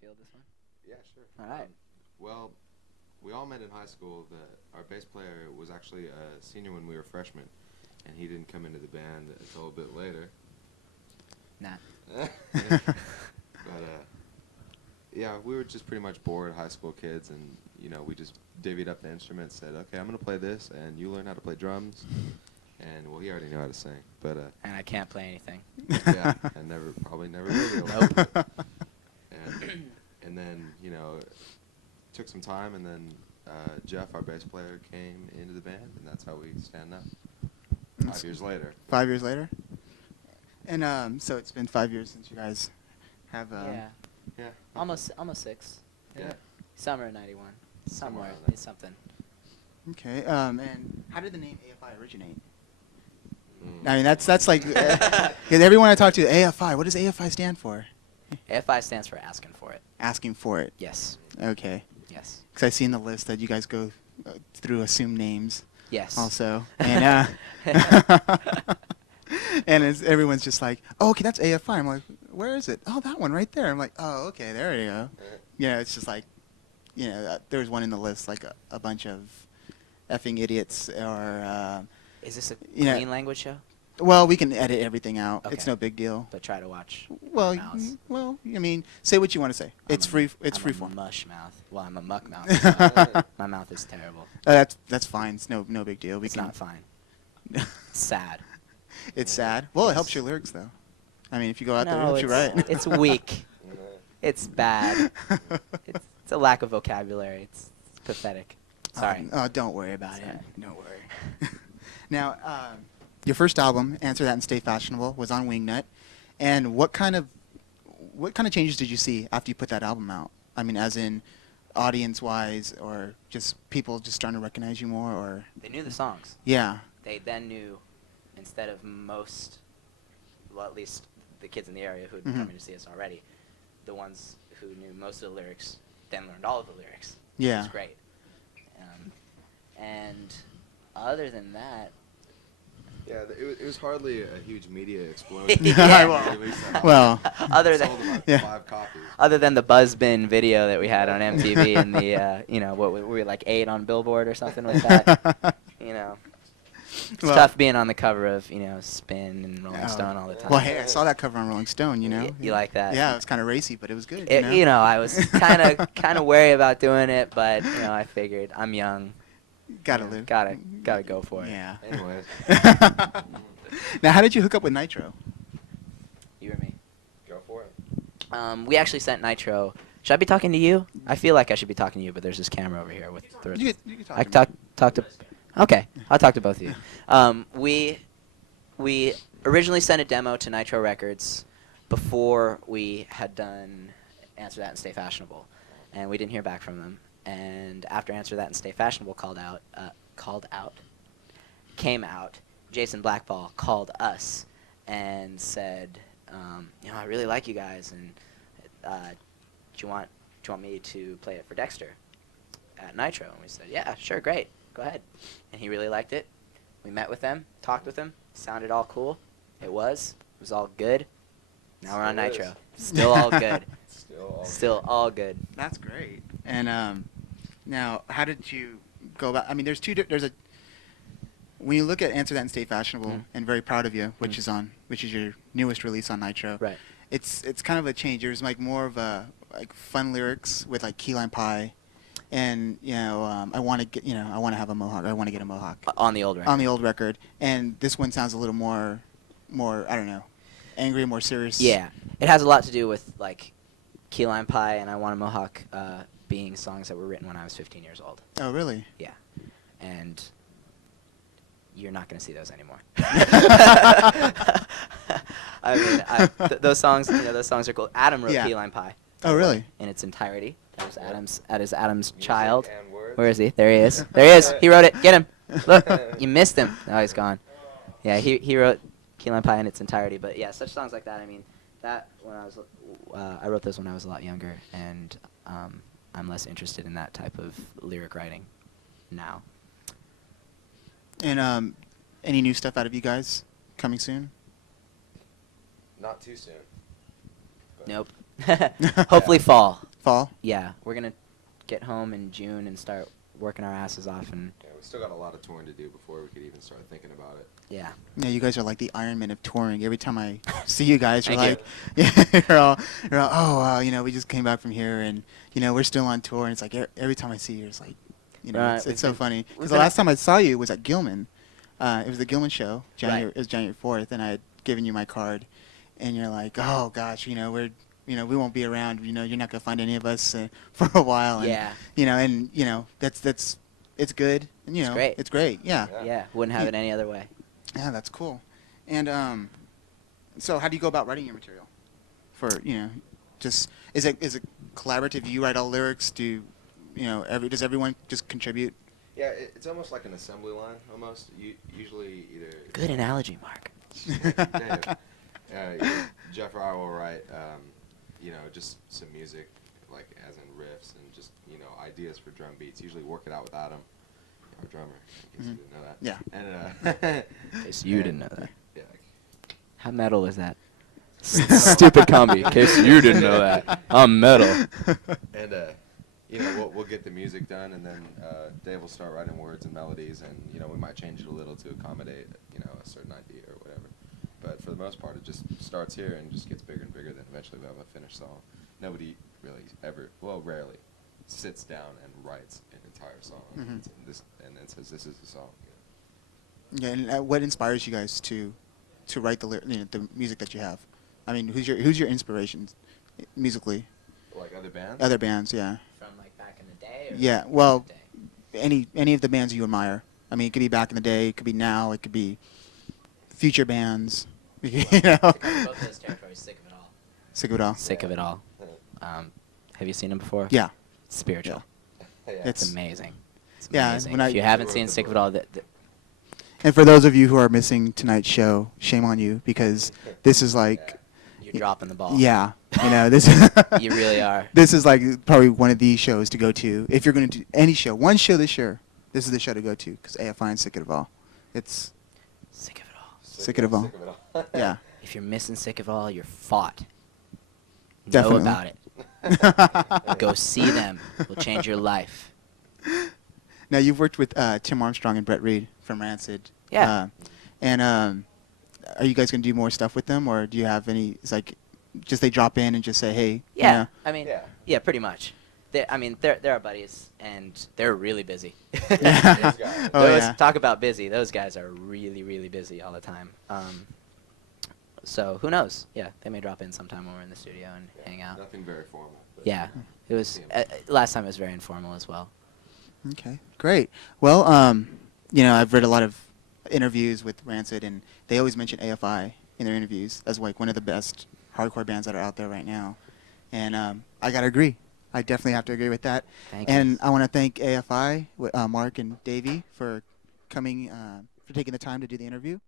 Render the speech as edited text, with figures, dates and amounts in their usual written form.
field this one? Yeah, sure. All right. Well, we all met in high school. Our bass player was actually a senior when we were freshmen, and he didn't come into the band until a bit later. Nah. But yeah, we were just pretty much bored high school kids, and we just divvied up the instruments. Said, okay, I'm gonna play this, and you learn how to play drums. And well, he already knew how to sing, but and I can't play anything. yeah, and probably never will. Nope. And then took some time, and then Geoff, our bass player, came into the band, and that's how we stand now. 5 years later. 5 years later. And so it's been 5 years since you guys have. Yeah. Almost 6. Yeah. Summer of '91. Somewhere. around there. It's something. Okay. And how did the name AFI originate? I mean, that's like everyone I talk to, AFI. What does AFI stand for? AFI stands for asking for it. Asking for it. Yes. Okay. Yes. Because I see in the list that you guys go through assumed names. Yes. Also, and and everyone's just like, oh, okay, that's AFI. I'm like, where is it? Oh, that one right there. I'm like, oh, okay, there you go. It's just like, there's one in the list, like a bunch of effing idiots or. Is this a clean language show? Well, we can edit everything out. Okay. It's no big deal. But try to watch. Well, my mouths. I mean, say what you want to say. It's free. It's I'm free a form. mush mouth. Well, I'm a muck mouth. So my mouth is terrible. That's fine. It's no big deal. It's not fine. It's sad. It's sad. Well, it helps your lyrics though. I mean, if you go out there, it helps you write. It's weak. It's bad. It's a lack of vocabulary. It's pathetic. Sorry. Oh, don't worry about it. Sorry. Don't worry. Now, your first album, Answer That and Stay Fashionable, was on Wingnut. And what kind of changes did you see after you put that album out? I mean, as in audience-wise, or just people just starting to recognize you more, or? They knew the songs. Yeah. They then knew, instead of most, well, at least the kids in the area who had been coming to see us already, the ones who knew most of the lyrics then learned all of the lyrics. Yeah. Which was great. And other than that, Yeah, it was hardly a huge media explosion. Yeah. Well, other sold than about 5 copies. other than the Buzzbin video that we had on MTV and the what were we like 8 on Billboard or something like that. It's tough being on the cover of Spin and Rolling Stone all the time. Well, hey, I saw that cover on Rolling Stone. You like that? Yeah, it was kind of racy, but it was good. I was kind of wary about doing it, but I figured I'm young. Gotta live. Gotta go for it. Yeah. Anyways. Now, how did you hook up with Nitro? You or me? Go for it. We actually sent Nitro. Should I be talking to you? I feel like I should be talking to you, but there's this camera over here with. You can talk I to me. talk to. Okay, I'll talk to both of you. We originally sent a demo to Nitro Records before we had done Answer That and Stay Fashionable, and we didn't hear back from them. And after Answer That and Stay Fashionable came out, Jason Blackball called us and said, I really like you guys, and do you want me to play it for Dexter at Nitro? And we said, yeah, sure, great, go ahead. And he really liked it. We met with them, talked with them, sounded all cool. It was all good. Now we're on Nitro. Still all good. Still all good. That's great. And now, how did you go about? I mean, there's when you look at Answer That and Stay Fashionable, and Very Proud of You, which is your newest release on Nitro. Right. It's kind of a change. There's like more of a fun lyrics with like key lime pie, and I want to have a mohawk. I want to get a mohawk. On the old record. On the old record, and this one sounds a little more I don't know, angry, more serious. Yeah, it has a lot to do with like Key Lime Pie and I Want a Mohawk being songs that were written when I was 15 years old. Oh, really? Yeah, and you're not going to see those anymore. I mean, those songs, those songs are cool. Adam wrote Key Lime Pie. Oh, really? In its entirety. That is Adam's child. Where is he? There he is. There he is. He wrote it. Get him. Look, you missed him. Oh, he's gone. Yeah, he wrote Key Lime Pie in its entirety. But yeah, such songs like that. I mean, that when I wrote those when I was a lot younger, and I'm less interested in that type of lyric writing now. And any new stuff out of you guys coming soon? Not too soon. Nope. Hopefully fall. Fall? Yeah, we're gonna get home in June and start working our asses off. And Yeah, we still got a lot of touring to do before we could even start thinking about it. yeah, Yeah, you guys are like the Iron Man of touring. Every time I see you guys, you're Thank like, yeah, you're all, oh, we just came back from here, and we're still on tour. And it's like every time I see you, it's like, Right, it's so funny. we've Because the been- last time I saw you was at Gilman. It was the Gilman show. Right. It was January 4th, and I had given you my card, and you're like, oh gosh, we're. We won't be around. You're not gonna find any of us for a while. And, Yeah. that's it's good. And, It's great. It's great. Yeah. yeah, wouldn't have it any other way. Yeah, that's cool. And so how do you go about writing your material? For just is it collaborative? You write all lyrics? Does everyone just contribute? Yeah, it's almost like an assembly line, almost. Usually either... Good analogy, Mark. Geoff or I will write, just some music, like as in riffs and just, ideas for drum beats. Usually work it out with Adam, our drummer, in case you didn't know that. Yeah. And, In case you didn't know that. Yeah. How metal is that? Stupid combi. In case you didn't know that, I'm metal. And, we'll get the music done, and then Dave will start writing words and melodies, and, we might change it a little to accommodate, a certain idea or whatever. But for the most part, it just starts here and just gets bigger and bigger, then eventually we have a finished song. Nobody really rarely sits down and writes an entire song and then says, this is the song. Yeah. And what inspires you guys to write the music that you have? I mean, who's your inspirations musically? Like other bands? Other bands, yeah. From like back in the day? Or Yeah, well, any of the bands you admire. I mean, it could be back in the day, it could be now, it could be future bands. Both those territories, sick of it all. Sick of it all. Sick of it all. Have you seen them before? Yeah. Spiritual. Yeah. It's amazing. It's Yeah, amazing. when If I- you haven't seen Sick of It All, And for those of you who are missing tonight's show, shame on you, because this is like, you're dropping the ball. yeah, this. You really are. This is like probably one of the shows to go to if you're going to do any show. One show this year, this is the show to go to because AFI and Sick of It All. It's Sick of it all. Sick of It All. Yeah. If you're missing Sick of It All, you're fought. Definitely. Know about it. Go see them. Will change your life. Now you've worked with Tim Armstrong and Brett Reed from Rancid. Yeah. And are you guys going to do more stuff with them, or do you have any? It's like, just they drop in and just say, hey. Yeah. I mean, Yeah. yeah, pretty much. They're our buddies, and they're really busy. Yeah. Oh, yeah. Talk about busy. Those guys are really, really busy all the time. So who knows? Yeah, they may drop in sometime when we're in the studio and hang out. Nothing very formal. But Yeah, it was last time. It was very informal as well. Okay, great. Well, I've read a lot of interviews with Rancid, and they always mention AFI in their interviews as like one of the best hardcore bands that are out there right now. And I gotta agree. I definitely have to agree with that. Thank and you. I want to thank AFI, Mark and Davey, for coming, for taking the time to do the interview.